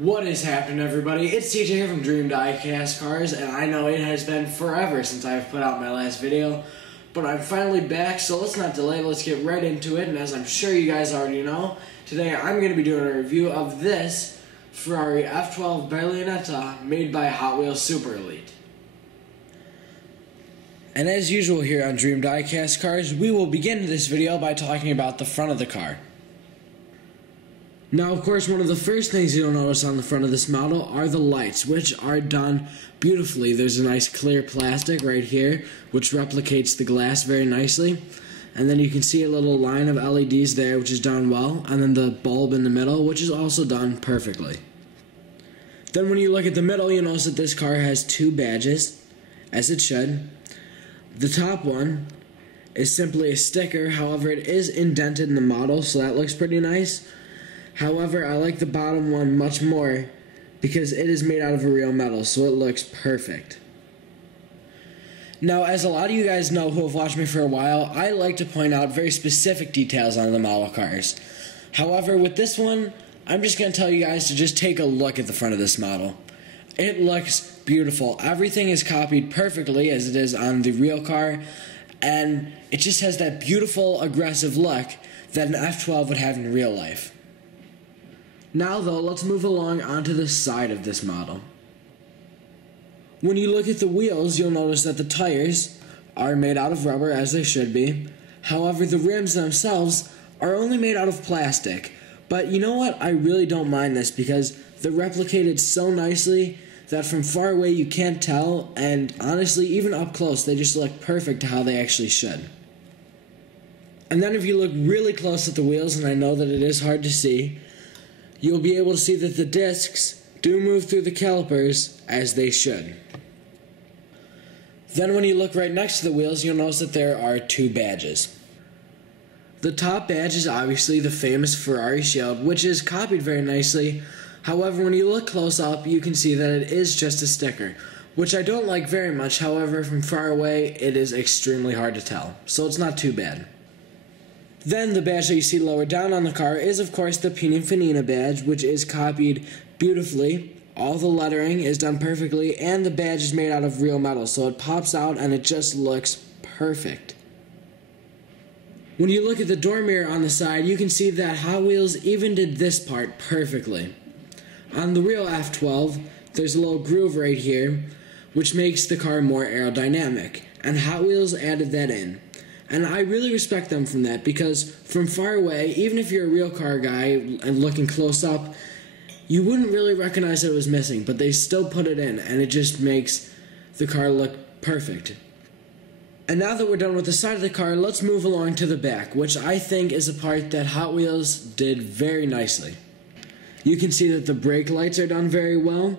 What is happening, everybody? It's TJ here from Dream Diecast Cars, and I know it has been forever since I've put out my last video, but I'm finally back, so let's not delay, let's get right into it. And as I'm sure you guys already know, today I'm going to be doing a review of this Ferrari F12 Berlinetta made by Hotwheels Super Elite. And as usual here on Dream Diecast Cars, we will begin this video by talking about the front of the car. Now, of course, one of the first things you'll notice on the front of this model are the lights, which are done beautifully. There's a nice clear plastic right here, which replicates the glass very nicely. And then you can see a little line of LEDs there, which is done well. And then the bulb in the middle, which is also done perfectly. Then when you look at the middle, you'll notice that this car has two badges, as it should. The top one is simply a sticker, however, it is indented in the model, so that looks pretty nice. However, I like the bottom one much more because it is made out of a real metal, so it looks perfect. Now, as a lot of you guys know who have watched me for a while, I like to point out very specific details on the model cars. However, with this one, I'm just going to tell you guys to just take a look at the front of this model. It looks beautiful. Everything is copied perfectly as it is on the real car, and it just has that beautiful, aggressive look that an F12 would have in real life. Now though, let's move along onto the side of this model. When you look at the wheels, you'll notice that the tires are made out of rubber, as they should be. However, the rims themselves are only made out of plastic. But you know what? I really don't mind this because they're replicated so nicely that from far away you can't tell, and honestly, even up close, they just look perfect to how they actually should. And then if you look really close at the wheels, and I know that it is hard to see, you'll be able to see that the discs do move through the calipers as they should. Then when you look right next to the wheels, you'll notice that there are two badges. The top badge is obviously the famous Ferrari shield, which is copied very nicely. However, when you look close up, you can see that it is just a sticker, which I don't like very much. However, from far away, it is extremely hard to tell, so it's not too bad. Then the badge that you see lower down on the car is, of course, the Pininfarina badge, which is copied beautifully. All the lettering is done perfectly, and the badge is made out of real metal, so it pops out and it just looks perfect. When you look at the door mirror on the side, you can see that Hot Wheels even did this part perfectly. On the real F12, there's a little groove right here, which makes the car more aerodynamic, and Hot Wheels added that in. And I really respect them from that, because from far away, even if you're a real car guy and looking close up, you wouldn't really recognize that it was missing, but they still put it in, and it just makes the car look perfect. And now that we're done with the side of the car, let's move along to the back, which I think is a part that Hot Wheels did very nicely. You can see that the brake lights are done very well,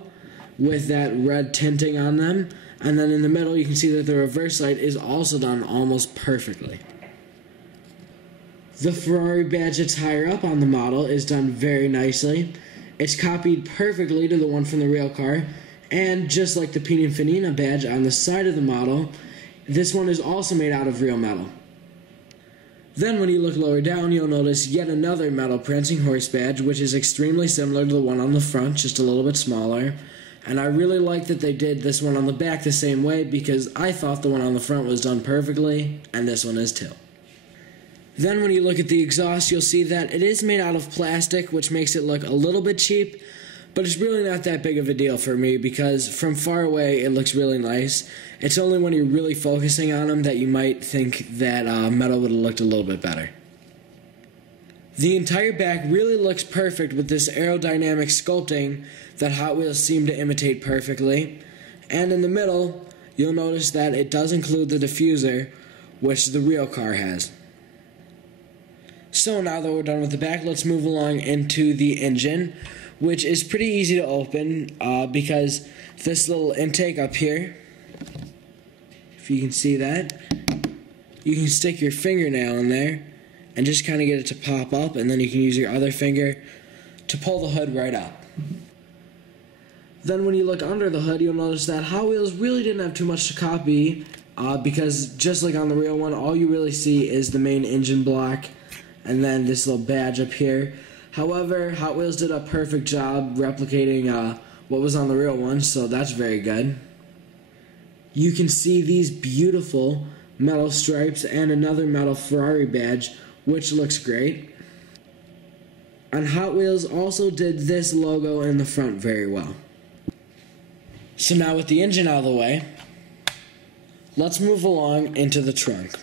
with that red tinting on them. And then in the middle, you can see that the reverse light is also done almost perfectly. The Ferrari badge that's higher up on the model is done very nicely. It's copied perfectly to the one from the real car. And just like the Pininfarina badge on the side of the model, this one is also made out of real metal. Then when you look lower down, you'll notice yet another metal prancing horse badge, which is extremely similar to the one on the front, just a little bit smaller. And I really like that they did this one on the back the same way, because I thought the one on the front was done perfectly, and this one is too. Then when you look at the exhaust, you'll see that it is made out of plastic, which makes it look a little bit cheap, but it's really not that big of a deal for me, because from far away it looks really nice. It's only when you're really focusing on them that you might think that metal would have looked a little bit better. The entire back really looks perfect with this aerodynamic sculpting that Hot Wheels seem to imitate perfectly. And in the middle, you'll notice that it does include the diffuser, which the real car has. So now that we're done with the back, let's move along into the engine, which is pretty easy to open because this little intake up here, if you can see that, you can stick your fingernail in there and just kind of get it to pop up, and then you can use your other finger to pull the hood right up. Then when you look under the hood, you'll notice that Hot Wheels really didn't have too much to copy because just like on the real one, all you really see is the main engine block and then this little badge up here. However, Hot Wheels did a perfect job replicating what was on the real one, so that's very good. You can see these beautiful metal stripes and another metal Ferrari badge, which looks great. And Hot Wheels also did this logo in the front very well. So now with the engine out of the way, let's move along into the trunk.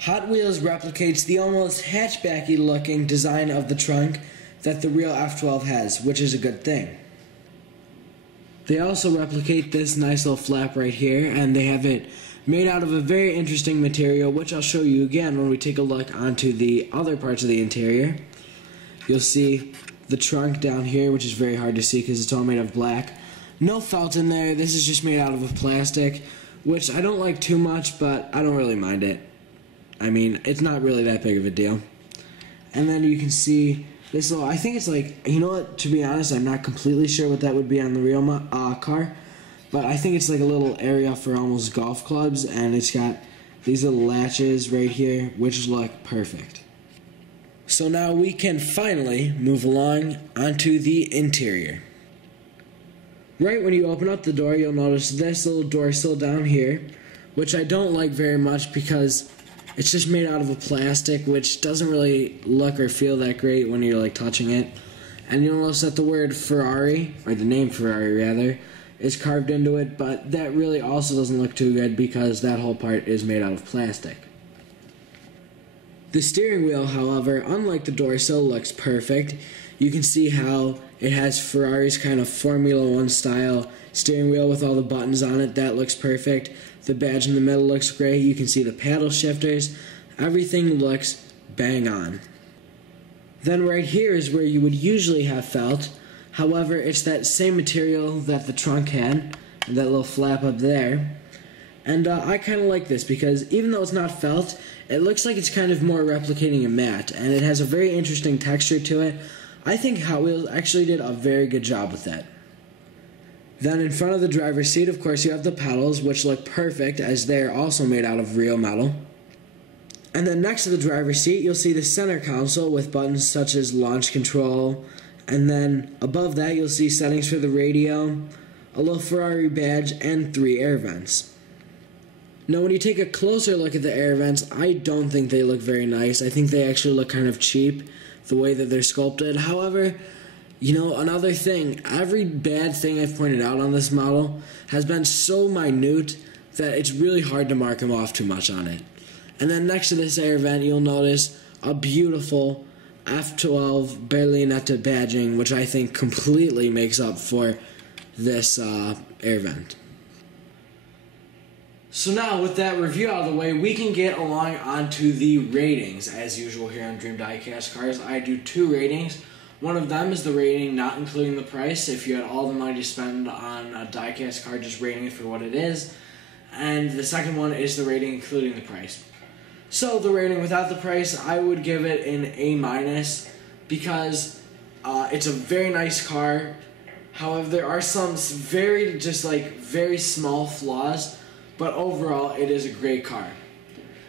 Hot Wheels replicates the almost hatchbacky looking design of the trunk that the real F12 has, which is a good thing. They also replicate this nice little flap right here, and they have it made out of a very interesting material, which I'll show you again when we take a look onto the other parts of the interior. You'll see the trunk down here, which is very hard to see because it's all made of black. No felt in there. This is just made out of a plastic, which I don't like too much, but I don't really mind it. I mean, it's not really that big of a deal. And then you can see this little, I think it's like, you know what, to be honest, I'm not completely sure what that would be on the real car, but I think it's like a little area for almost golf clubs, and it's got these little latches right here, which look perfect. So now we can finally move along onto the interior. Right when you open up the door, you'll notice this little door sill down here, which I don't like very much because it's just made out of a plastic, which doesn't really look or feel that great when you're like touching it. And you'll notice that the word Ferrari, or the name Ferrari rather, is carved into it, but that really also doesn't look too good because that whole part is made out of plastic. The steering wheel, however, unlike the door sill, looks perfect. You can see how it has Ferrari's kind of Formula 1 style steering wheel with all the buttons on it. That looks perfect. The badge in the middle looks great. You can see the paddle shifters. Everything looks bang on. Then right here is where you would usually have felt. However, it's that same material that the trunk had, and that little flap up there. And I kind of like this because even though it's not felt, it looks like it's kind of more replicating a matte, and it has a very interesting texture to it. I think Hot Wheels actually did a very good job with that. Then in front of the driver's seat, of course, you have the pedals, which look perfect as they're also made out of real metal. And then next to the driver's seat, you'll see the center console with buttons such as launch control. And then above that, you'll see settings for the radio, a little Ferrari badge, and 3 air vents. Now, when you take a closer look at the air vents, I don't think they look very nice. I think they actually look kind of cheap, the way that they're sculpted. However, you know, another thing, every bad thing I've pointed out on this model has been so minute that it's really hard to mark them off too much on it. And then next to this air vent, you'll notice a beautiful F12 Berlinetta badging, which I think completely makes up for this air vent. So now, with that review out of the way, we can get along onto the ratings. As usual here on Dream Diecast Cars, I do 2 ratings. One of them is the rating not including the price. If you had all the money to spend on a diecast car, just rating it for what it is. And the second one is the rating including the price. So the rating without the price, I would give it an A- because it's a very nice car. However, there are some very small flaws, but overall it is a great car.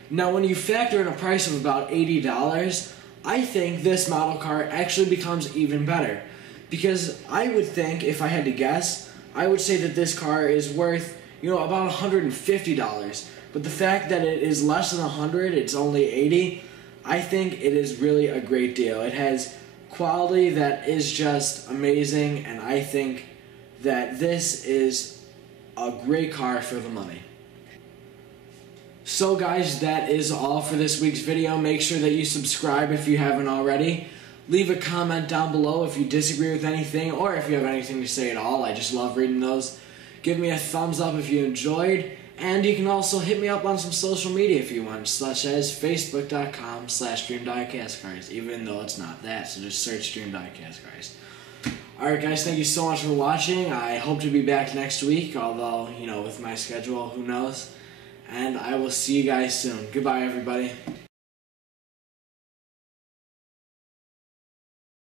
Now when you factor in a price of about $80, I think this model car actually becomes even better. Because I would think, if I had to guess, I would say that this car is worth, about $150. But the fact that it is less than $100, it's only $80, I think it is really a great deal. It has quality that is just amazing, and I think that this is a great car for the money. So guys, that is all for this week's video. Make sure that you subscribe if you haven't already. Leave a comment down below if you disagree with anything or if you have anything to say at all. I just love reading those. Give me a thumbs up if you enjoyed. And you can also hit me up on some social media if you want, such as facebook.com/DreamDiecastCars, even though it's not that, so just search Dream Diecast Cars. Alright guys, thank you so much for watching. I hope to be back next week, although, with my schedule, who knows. And I will see you guys soon. Goodbye, everybody.